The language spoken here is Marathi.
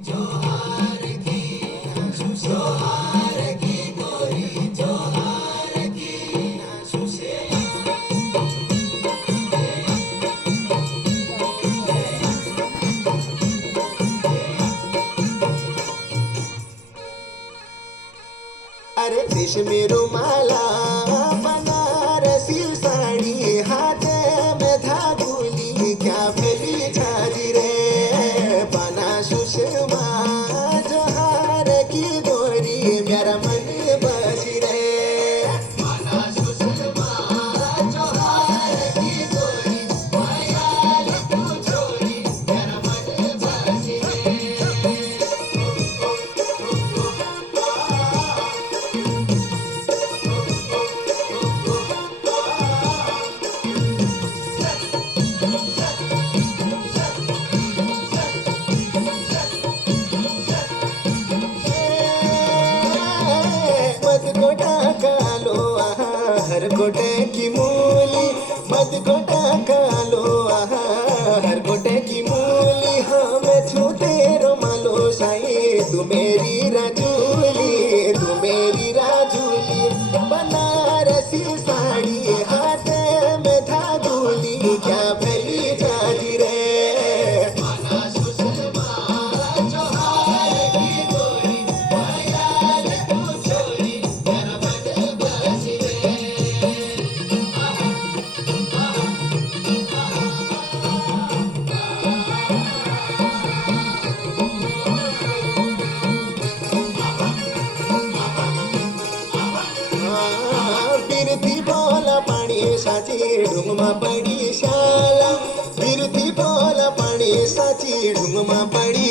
अरे रेशमी रुमाला बनारसी साड़ी हाथ में धागुली क्या भली झाजी रे बना सुषमा जोहार की गोरी मेरा मन बजी रे बना सुषमा जोहार की गोरी मायाल तू छोरी मेरा मन बजी रे मत गोटा कालो हर गोटे की मूली मत गोटा कालो हर गोटे की मूली हमें छूते रोमालो साई तू मेरी राजूली बनारसी साड़ी हाथ में धागुली क्या भली जाजी रे बिरती बोला पाणी साची ढुंगमा पडी शाला बिरती बोला पाणी साची ढुंगमा पडी